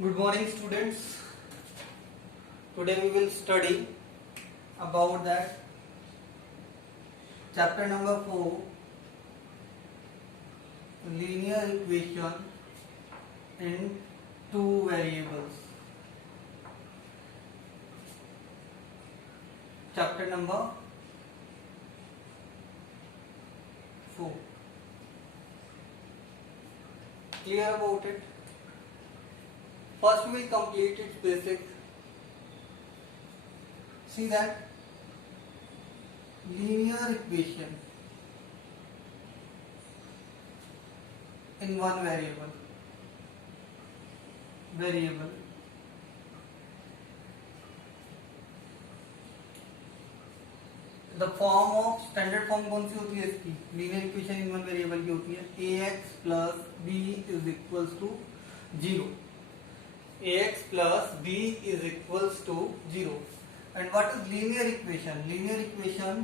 Good morning, students. Today we will study about that chapter number 4, linear equation in two variables. Chapter number 4. Clear about it? First we will complete its basic. See that linear equation in one variable the form of standard form कौन सी होती है इसकी linear equation in one variable की होती है ax plus b is equals to 0 ax plus b is equals to 0 and what is linear equation equation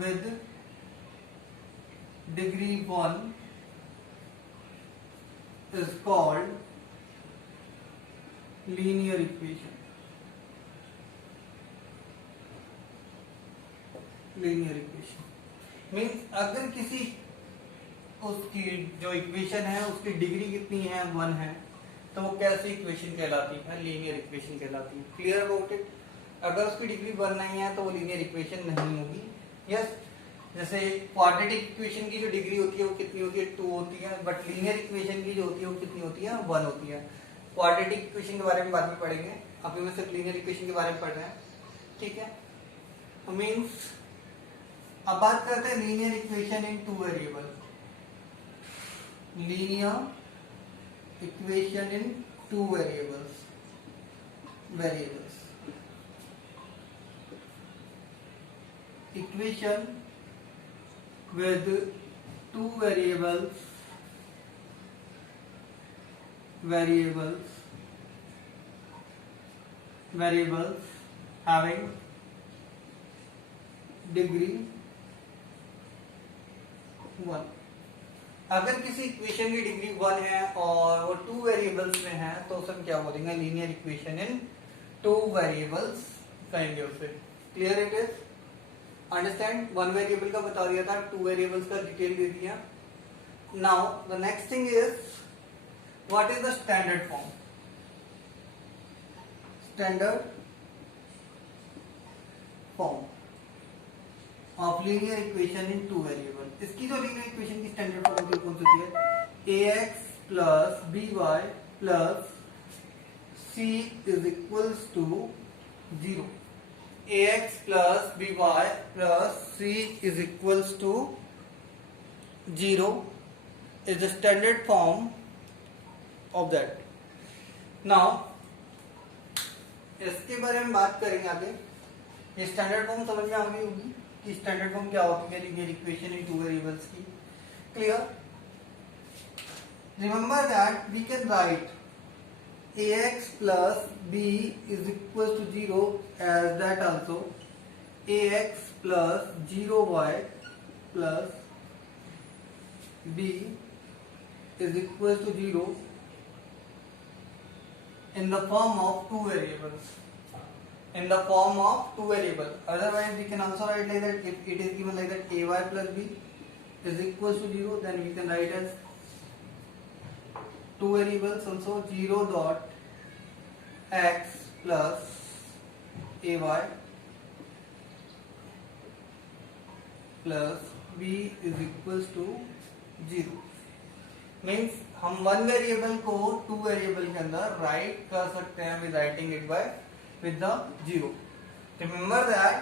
with degree 1 is called linear equation. Means अगर किसी उसकी जो इक्वेशन है उसकी degree कितनी है 1 है तो वो कैसी इक्वेशन कहलाती है? लीनियर इक्वेशन कहलाती है. Clear about it? अगर उसकी डिग्री 1 नहीं है तो वो लीनियर इक्वेशन नहीं होगी. यस, जैसे क्वाड्रेटिक इक्वेशन की जो डिग्री होती है वो कितनी होती है? 2 होती है. बट लीनियर इक्वेशन की जो होती है वो कितनी होती है? 1 होती है. क्वाड्रेटिक इक्वेशन के बारे में बाद में पढ़ेंगे, अभी मैं सिर्फ लीनियर इक्वेशन के बारे में पढ़ रहे हैं. ठीक है. मीन्स अब बात करते हैं linear equation in two variable. Linear equation in two variables equation with two variables having degree 1. अगर किसी इक्वेशन की डिग्री 1 है और वो 2 वेरिएबल्स में है तो उसे हम क्या बोलेंगे? लीनियर इक्वेशन इन 2 वेरिएबल्स कहेंगे उसे. Clear it is? Understand? 1 variable का बता दिया था, 2 वेरिएबल्स का डिटेल दे दिया. Now the next thing is what is the standard form of linear equation in 2 variable. इसकी जो लीनियर इक्वेशन की स्टैंडर्ड फॉर्म होती है कौन सी होती है? ax plus by plus c is equals to 0. ax plus by plus c is equals to 0 is the standard form of that. Now इसके बारे में बात करेंगे आगे. ये स्टैंडर्ड फॉर्म समझ में आ गई होगी कि स्टैंडर्ड फॉर्म क्या होती है लीनियर इक्वेशन इन 2 वेरिएबल्स की. Clear? Remember that we can write ax plus b is equals to 0 as that also. ax plus 0y plus b is equals to 0 in the form of 2 variables. Otherwise we can also write like that. If it is given like that ay plus b is equals to 0, then we can write as 2 variables also. 0 dot x plus ay plus b is equals to 0. Means हम 1 variable को 2 variable के अंदर right कर सकते हैं with writing it by with the 0. Remember that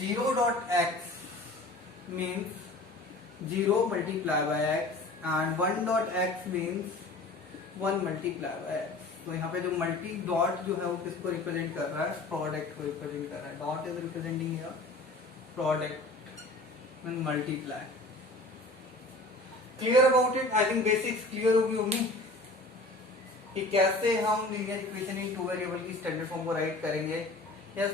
0 dot x means 0 multiplied by x and 1 dot x means 1 multiplied by x. तो यहाँ पे जो मल्टी डॉट जो है वो किसको रिप्रेजेंट कर रहा है? प्रोडक्ट को रिप्रेजेंट कर रहा है. Dot is representing here product and multiply. Clear about it? I think basics clear होगी कि कैसे हम लीनियर इक्वेशन इन 2 वेरिएबल की स्टैंडर्ड फॉर्म को राइट करेंगे. यस,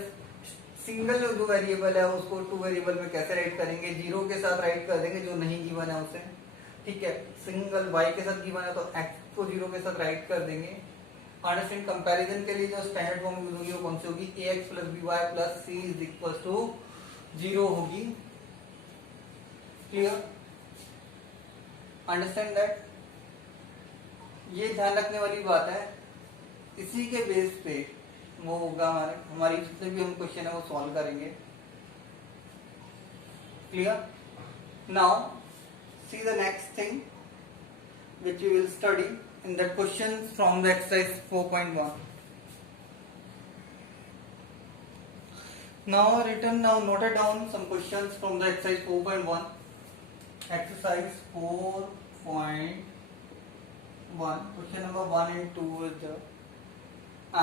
सिंगल जो वेरिएबल है उसको टू वेरिएबल में कैसे राइट करेंगे, जीरो के साथ राइट कर देंगे, जो नहीं गिवन है उसे, ठीक है। सिंगल y के साथ गिवन है तो x को जीरो के साथ राइट कर देंगे। अंडरस्टैंड, कंपैरिजन के लिए जो स्टैंडर्ड फॉर्म यूज होगी वो कौन सी होगी, ax plus by plus c is equal to zero होगी। क्लियर, अंडरस्टैंड दैट, ये ध्यान रखने वाली बात है। इसी के बेस पे वो होगा हमारी जितने भी हम क्वेश्चन है वो सॉल्व करेंगे। Clear, now see the next thing which we will study in the questions from the exercise 4.1. Now noted down some questions from the exercise 4.1. Exercise 4.1, question number 1 and 2 is there,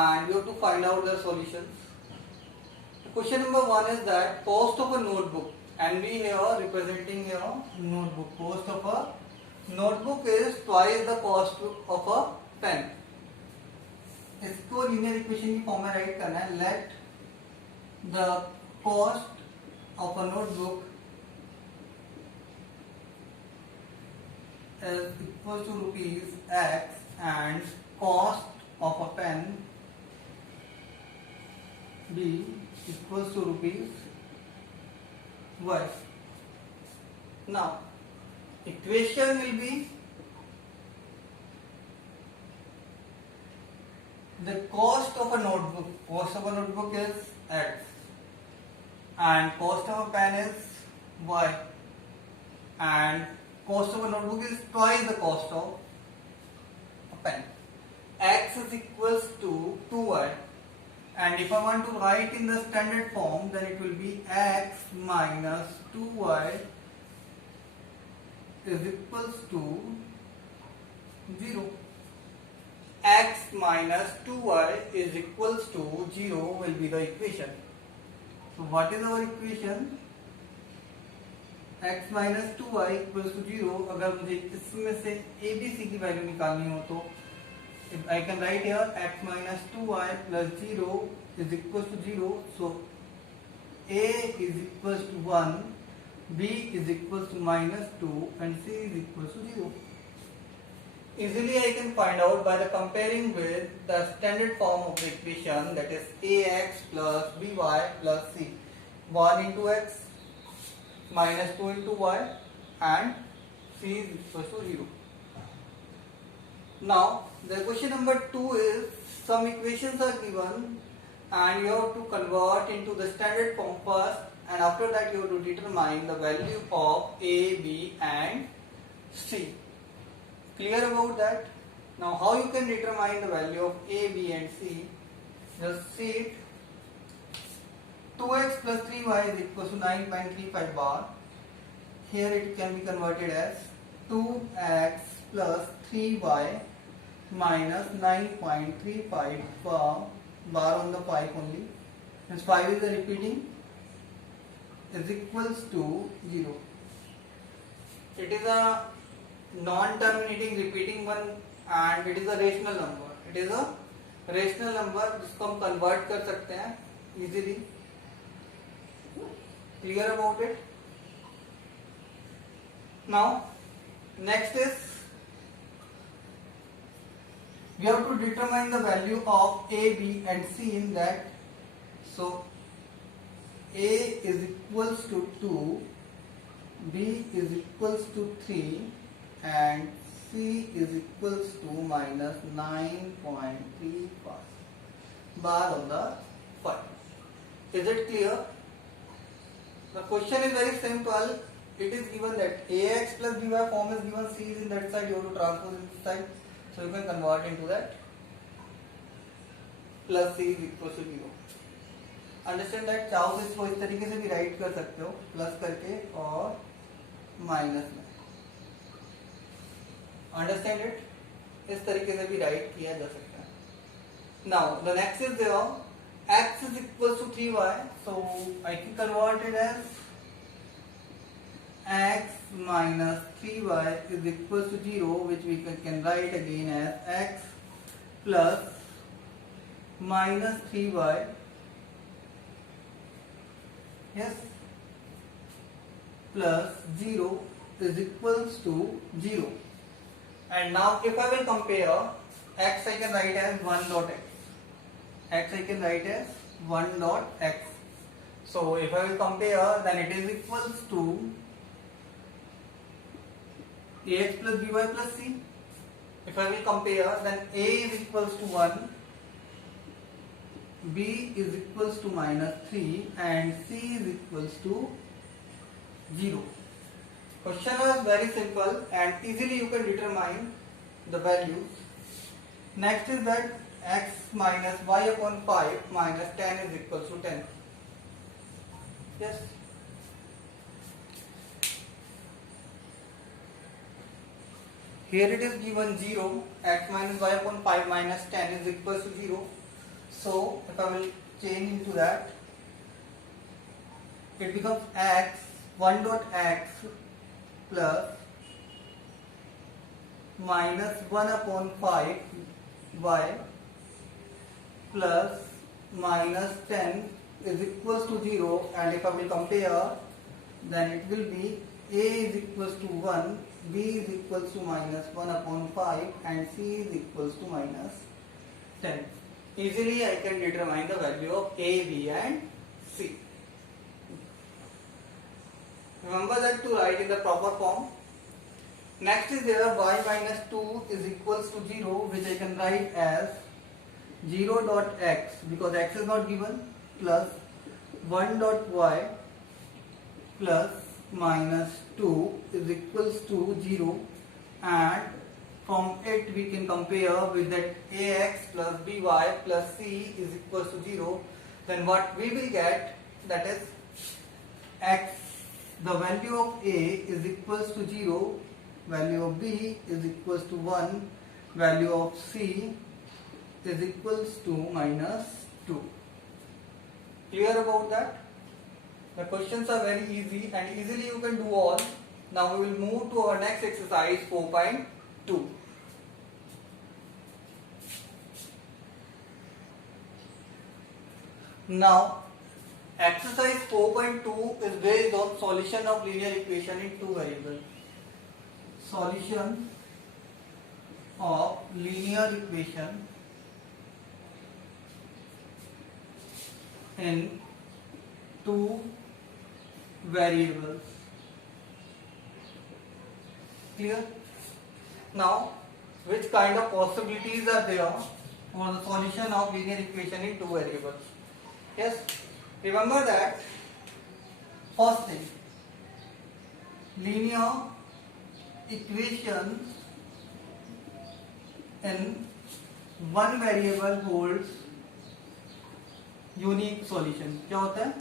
and we have to find out the solutions. Question number 1 is that cost of a notebook, and we here representing here notebook. Cost of a notebook is twice the cost of a pen. इसको linear equation की form में right करना है। Let the cost of a notebook is equal to rupees x and cost of a pen b equals to rupees y. Now equation will be the cost of a notebook. Cost of a notebook is x and cost of a pen is y, and cost of a notebook is twice the cost of a pen. X is equals to 2y, and if I want to write in the standard form, then it will be x minus 2y is equals to 0. X minus 2y is equals to 0 will be the equation. So what is our equation? X minus 2y equals to 0. अगर मुझे इसमें से ABC की value निकालनी हो तो I can write here x minus 2y plus 0 is equals to 0. So A is equals to 1, B is equals to minus 2 and C is equals to 0. Easily I can find out by the comparing with the standard form of the equation, that is ax plus by plus c. 1 into x minus 2 into y and c is equals to 0. Now the question number 2 is some equations are given and you have to convert into the standard form first, and after that you have to determine the value of a, b and c. Clear about that? Now how you can determine the value of a, b and c? Just see it. 2x plus 3y is equal to 9.35 bar. Here it can be converted as 2x plus 3y minus 9.35 bar on the 5 only. Since 5 is the repeating, is equals to 0. It is a non-terminating repeating one and it is a rational number. It is a rational number जिसको हम convert कर सकते हैं easily. Clear about it? Now next is we have to determine the value of a, b and c in that. So a is equals to 2, b is equals to 3 and c is equals to minus 9.35 bar on the 5. Is it clear? The question is very simple. It is given that ax plus by form is given, c is in that side, you have to transpose in this side. So you can convert into that. Plus c is equals to 0. Understand that, चाहो तो इसको इस तरीके से भी right कर सकते हो, प्लस करके और माइनस में। अंडरस्टैंड इट, इस तरीके से भी राइट किया जा सकता है। Now the next is there x is equals to 3y, so I can convert it as x minus 3y is equals to 0, which we can write again as x plus minus 3y Yes, plus 0 is equals to 0. And now if I will compare x, I can write as 1 dot x. X I can write as 1 dot x. So if I will compare, then it is equals to ax plus by plus c. If I will compare, then a is equals to 1, b is equals to minus 3 and c is equals to 0. Question was very simple and easily you can determine the values. Next is that x minus y upon 5 minus 10 is equals to 10. Yes. Here it is given 0, x minus y upon 5 minus 10 is equals to 0. So if I will change into that, it becomes x 1 dot x plus minus 1 upon 5 y plus minus 10 is equals to 0, and if I will compare, then it will be a is equals to 1, b is equals to minus 1 upon 5 and c is equals to minus 10. Easily I can determine the value of a, b and c. Remember that to write in the proper form. Next is there y minus 2 is equals to 0, which I can write as 0 dot x because x is not given, plus 1 dot y plus minus 2 is equals to 0, and from it we can compare with that ax plus by plus c is equals to 0. Then what we will get, that is x, the value of a is equals to 0, value of b is equals to 1, value of c is equals to minus 2. Clear about that? The questions are very easy and easily you can do all. Now we will move to our next exercise 4.2. Now exercise 4.2 is based on solution of linear equation in two variables. Solution of linear equation in two variables. Clear? Now, which kind of possibilities are there for the solution of linear equation in two variables? Yes, remember that first thing, linear equation in one variable holds unique solution. क्या होता है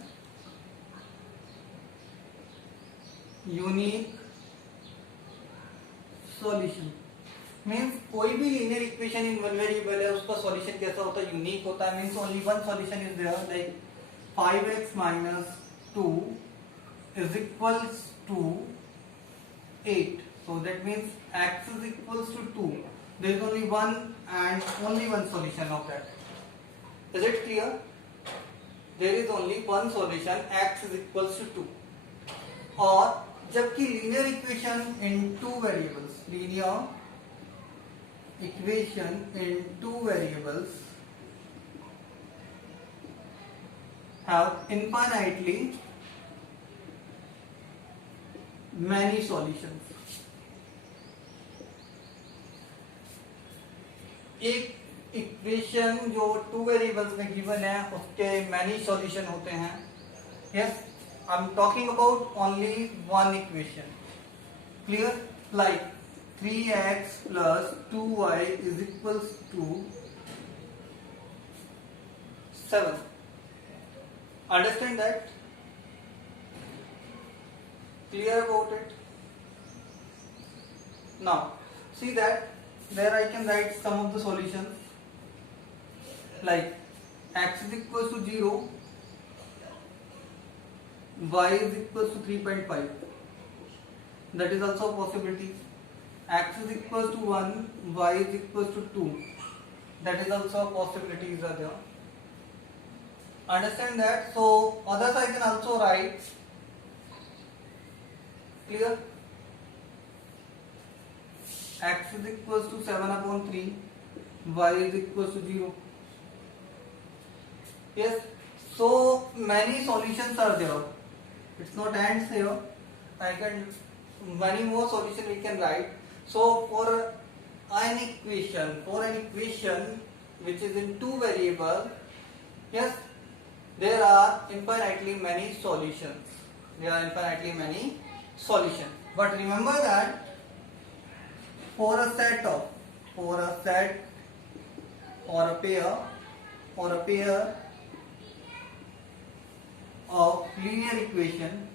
unique solution? Means कोई भी linear equation in one variable है उसका solution कैसा होता है, यूनिक होता है. Means only one solution is there, like 5x minus 2 is equals to 8. So that means x is equals to 2. There is only one and only one solution of that. Is it clear? There is only one solution, x is equals to 2. और जबकि linear equation in two variables, linear equation in two variables have infinitely many solutions. एक equation जो two variables में given है उसके many solution होते हैं. Yes, I am talking about only one equation. Clear? Like 3x plus 2y is equals to 7. Understand that? Clear about it? Now see that there I can write some of the solutions, like x is equals to 0, y is equals to 3.5. That is also a possibility. X is equals to 1, y is equals to 2. That is also a possibility is there. Understand that? So others I can also write. Clear? X is equals to 7 upon 3, y is equals to 0. Yes, so many solutions are there. It's not ends here. I can many more solutions we can write. So for an equation which is in two variables, yes, there are infinitely many solutions. But remember that for a set or a pair of linear equation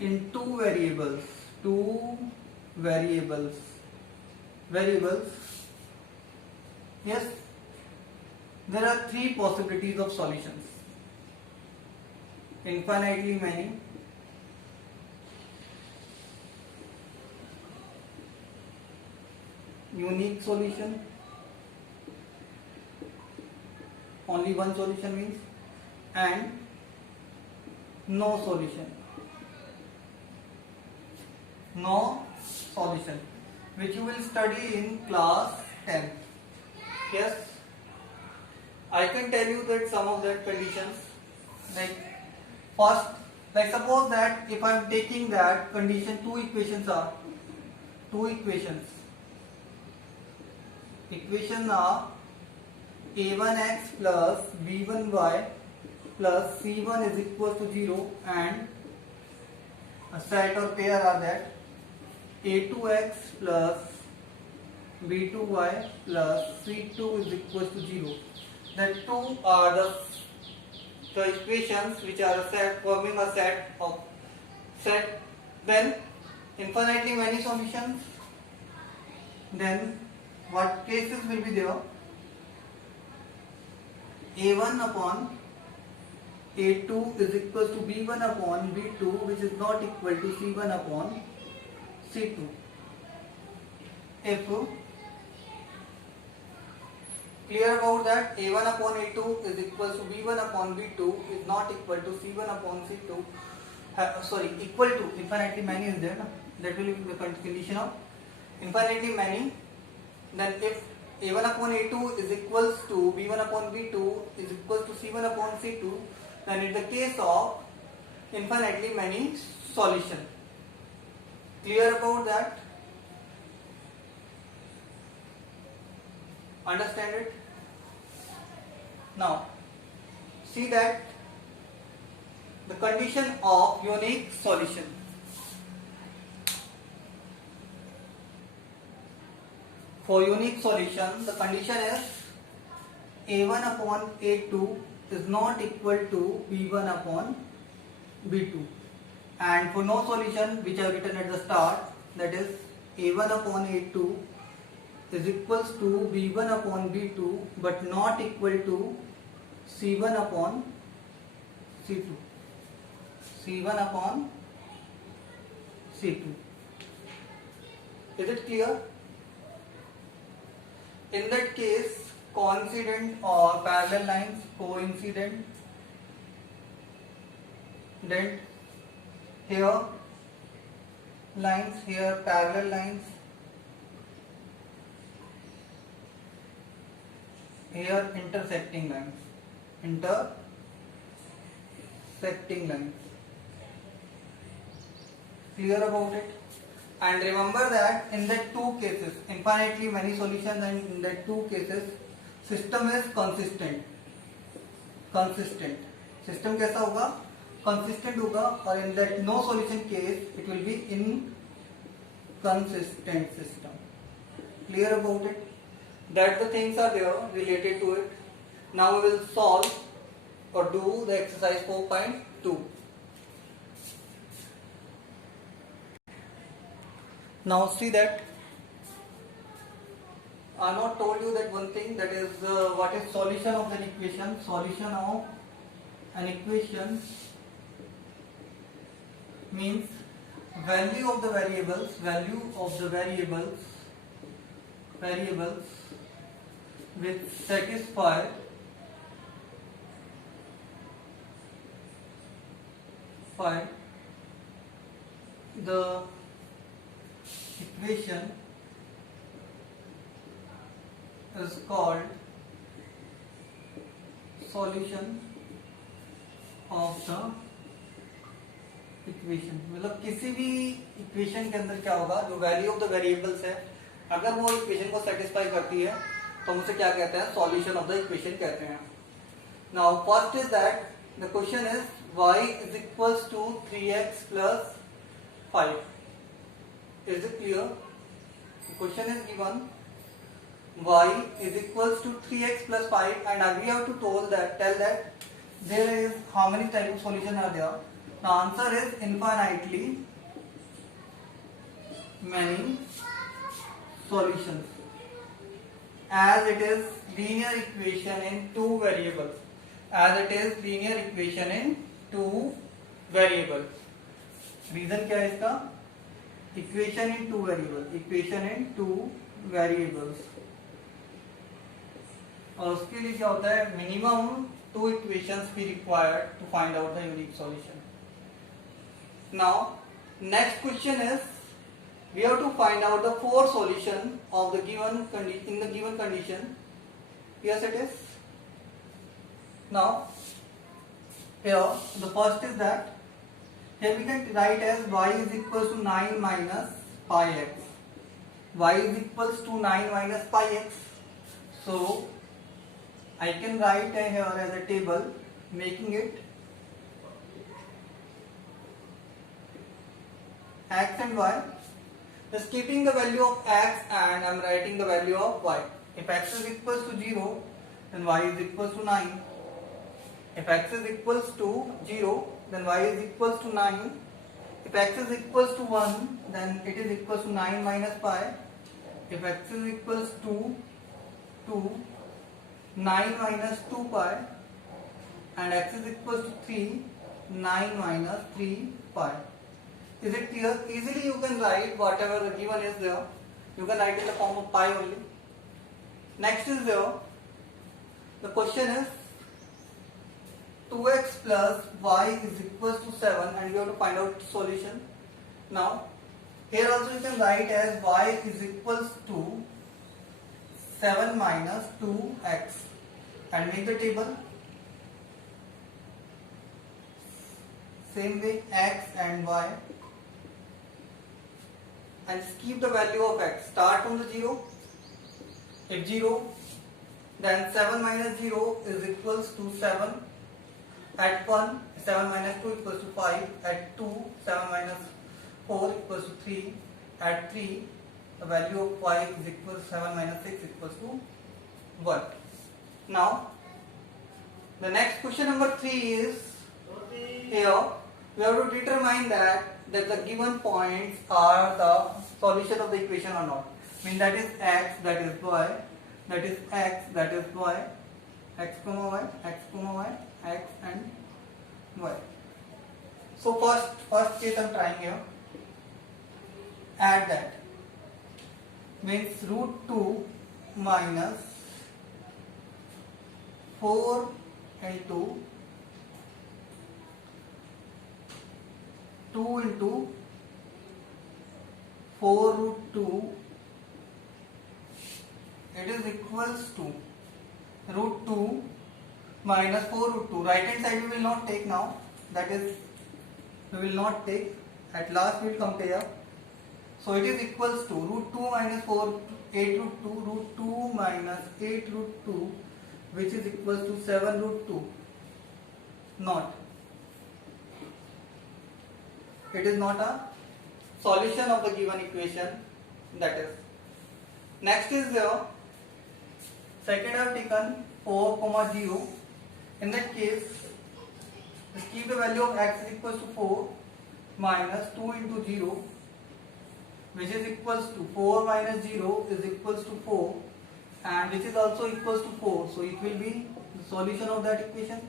in two variables, yes, there are three possibilities of solutions. Infinitely many, unique solution, only one solution means, and no solution, which you will study in class 10. Yes, I can tell you that some of that conditions, like first, like suppose that if I am taking that condition, two equations are a1x plus b1y plus c1 is equal to 0, and a set or pair are that a2x plus b2y plus c2 is equal to 0. That two are the equations which are a set, forming a set. Then infinitely many solutions. Then what cases will be there? a1 upon a2 is equal to b1 upon b2, which is not equal to c1 upon c2. If clear about that, a1 upon a2 is equal to b1 upon b2 is not equal to c1 upon c2. Equal to infinitely many is there, no? That will be the condition of infinitely many. Then if a1 upon a2 is equals to b1 upon b2 is equals to c1 upon c2, then in the case of infinitely many solution. Clear about that? Understand it? Now see that the condition of unique solution. For unique solution, the condition is a1 upon a2 is not equal to b1 upon b2, and for no solution, which I have written at the start, that is a1 upon a2 is equals to b1 upon b2 but not equal to c1 upon c2. Is it clear? In that case, coincident or parallel lines, then here lines, here parallel lines, here intersecting lines. Clear about it? And remember that in that two cases, infinitely many solutions, and in that two cases, system is consistent. System कैसा होगा? Consistent होगा, और in that no solution case, it will be inconsistent system. Clear about it? That the things are there related to it. Now we will solve or do the exercise 4.2. Now see that I have not told you that one thing, that is what is solution of an equation. Solution of an equation means value of the variables which satisfy the equation is called solution of the equation. मतलब किसी भी equation के अंदर क्या होगा, जो value of the variables है, अगर वो इक्वेशन को सेटिस्फाई करती है तो हम उसे क्या कहते हैं, सॉल्यूशन ऑफ द इक्वेशन कहते हैं। Now first is that the question is y is equals to 3x plus 5. Is it clear? The question is given y is equals to 3x plus 5 and we have to tell that there is how many type of solution are there. The answer is infinitely many solutions, as it is linear equation in two variables, as it is linear equation in two variables. Reason क्या है इसका, equation in two variable, equation in two variables, और उसके लिए क्या होता है, minimum two equations be required to find out the unique solution. Now next question is we have to find out the four solution of the given in the given condition. Yes, it is. Now here the first is that here we can write as y is equals to 9 minus pi x. Y is equals to 9 minus pi x. So I can write here as a table making it x and y. Just keeping the value of x and I am writing the value of y. If x is equals to 0, then y is equals to 9. If x is equals to 0, then y is equals to 9. If x is equals to 1, then it is equals to 9 minus pi. If x is equals to 2, 9 minus 2 pi, and x is equals to 3, 9 minus 3 pi. Is it clear? Easily you can write whatever the given is there. You can write in the form of pi only. Next is there. The question is 2x plus y is equals to 7 and we have to find out solution. Now here also you can write as y is equals to 7 minus 2x and make the table. Same way x and y. And keep the value of x. Start from the 0. If 0, then 7 minus 0 is equals to 7. At 1, 7 minus 2 equals to 5. At 2, 7 minus 4 equals to 3. At 3, the value of y is equals to 7 minus 6 equals to 1. Now, the next question number 3 is here. We have to determine that the given points are the solution of the equation or not. I mean that is x, that is y, that is x, that is y, x comma y, x comma y, x and y. So first case I am trying here. Add that means root 2 minus 4 into 2 into 4 root 2, it is equals to root 2 minus 4 root 2. Right hand side we will not take now, that is we will not take, at last we will compare. So it is equals to root 2 minus 4, 8 root 2, root 2 minus 8 root 2, which is equals to 7 root 2. Not. It is not a solution of the given equation. That is. Next is the second I have taken 4 comma 0. In that case, just keep the value of x is equals to 4 minus 2 into 0, which is equals to 4 minus 0 is equals to 4, and which is also equals to 4. So it will be the solution of that equation.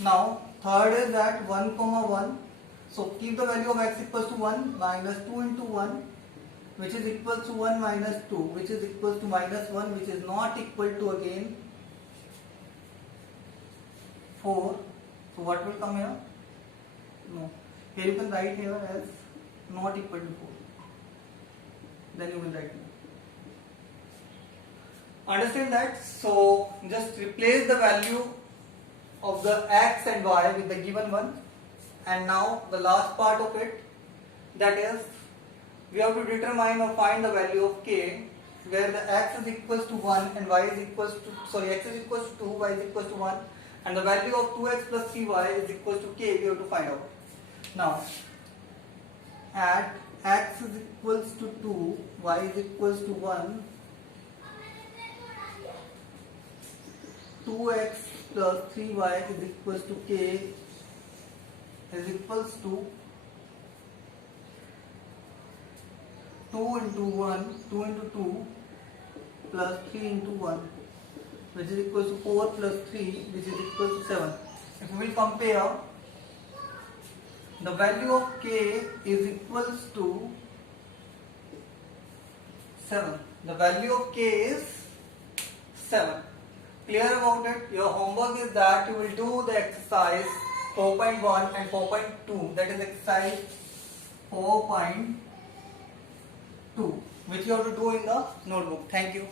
Now third is that 1 comma 1. So keep the value of x equals to 1 minus 2 into 1, which is equal to 1 minus 2, which is equal to minus 1, which is not equal to again 4. So what will come here? No. Here you can write here as not equal to 4. Then you will write no. Understand that? So just replace the value of the x and y with the given one. And now the last part of it, that is, we have to determine or find the value of k, where the x is equals to 1 and y is equals to, x is equals to 2, y is equals to 1, and the value of 2x plus 3y is equals to k, we have to find out. Now, at x is equals to 2, y is equals to 1, 2x plus 3y is equals to k is equals to 2 into 1, 2 into 2 plus 3 into 1, which is equals to 4 plus 3, which is equals to 7. If we will compare, the value of k is equals to 7. The value of k is 7. Clear about it? Your homework is that you will do the exercise 4.1 and 4.2, that is exercise 4.2, which you have to do in the notebook. Thank you.